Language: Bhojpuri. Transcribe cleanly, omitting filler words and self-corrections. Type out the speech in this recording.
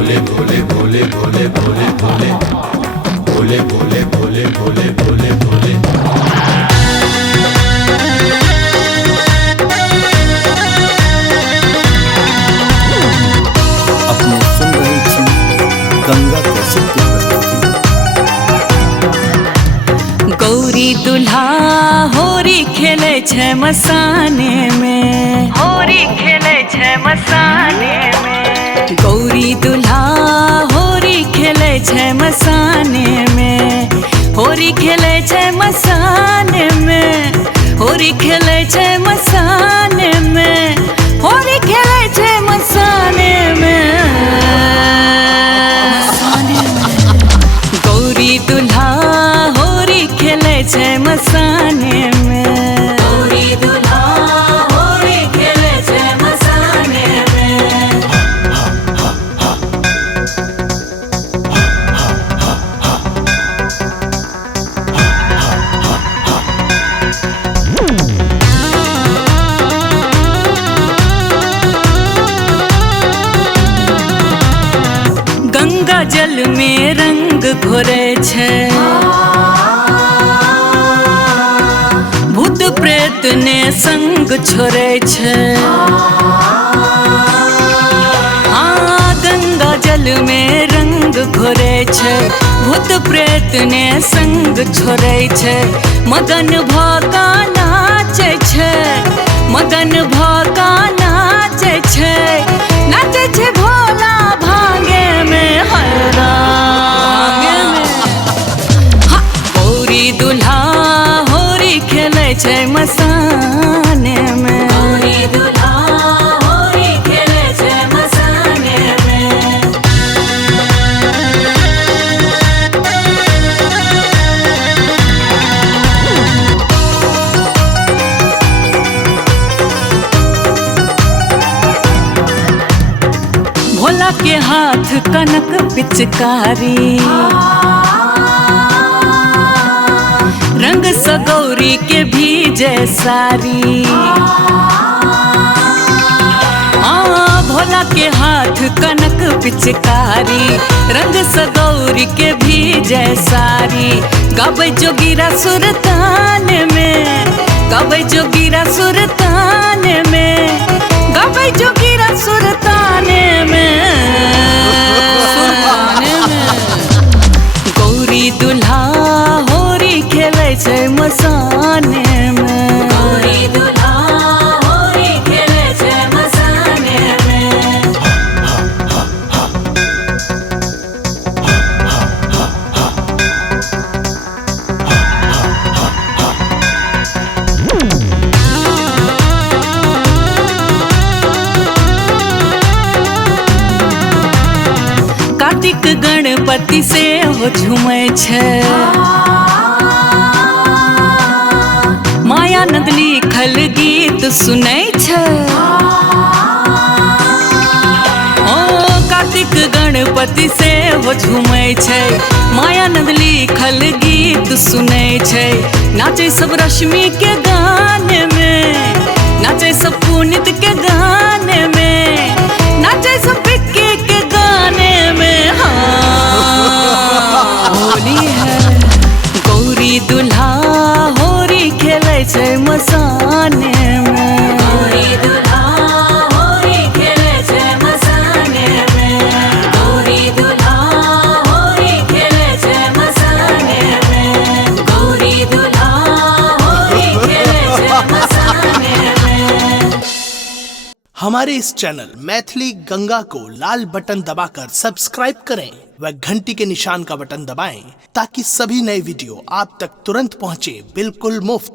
भोले भोले भोले भोले भोले भोले भोले भोले भोले भोले भोले भोले। अपने सुन रहे थी गंगा कैसे गौरी दुल्हा होरी खेले छे मसाने में, होरी खेले छे मसाने में। गौरी दुल्हा होरी खेले छे मसाने में, होरी खेले छे मसाने में, होरी खेले छे मसाने में, होरी खेले छे मसाने में। गौरी दुल्हा होरी खेले छे मसाने में, गौरी दुल्हा होरी खेले छे मसाने में। गंगा जल में रंग घोरे छे, भूत प्रेत ने संग छोड़े छे। हाँ, गंगा जल में रंग घोरे छे, भूत प्रेत ने संग छोड़े छे। मगन भका नाचे छे, मगन भका नाचे छे, नाचे छे भोला भांगे में हरा में। हाँ, गौरी दुल्हा होरी खेले छे मसाने में, गौरी दुल्हा होरी खेले छे मसाने में। भोला के हाथ कनक पिचकारी, रंग सगौरी के भीजे सारी। भोला के हाथ कनक पिचकारी, रंग सगौरी के भीजे सारी। गावे जोगिरा सुरतान में, गावे जोगिरा सुरतान में, गावे जोगिरा सुरतान में। गौरी दुल्हा होरी खेले छे मसाने में, गौरी दुल्हा होरी खेले छे मसाने में। कार्तिक गणपति से हो झूमे छे, मायानंद लिखल गीत सुनै छे। ओ कार्तिक गणपति से हो झूमे छे, मायानंद लिखल गीत सुनै छे। नाचे सब रश्मि के गाने में, नाचे सब पुनीत के गाने में, नाचे सब पिक्की के गाने में। हाँ, होली है। गौरी दुल्हा होरी खेले छे मसाने में, गौरी दुल्हा होरी खेले छे मसाने में, गौरी दुल्हा होरी खेले छे मसाने में, गौरी दुल्हा होरी खेले छे मसाने में। हमारे इस चैनल मैथिली गंगा को लाल बटन दबाकर सब्सक्राइब करें व घंटी के निशान का बटन दबाएं ताकि सभी नए वीडियो आप तक तुरंत पहुंचे बिल्कुल मुफ्त।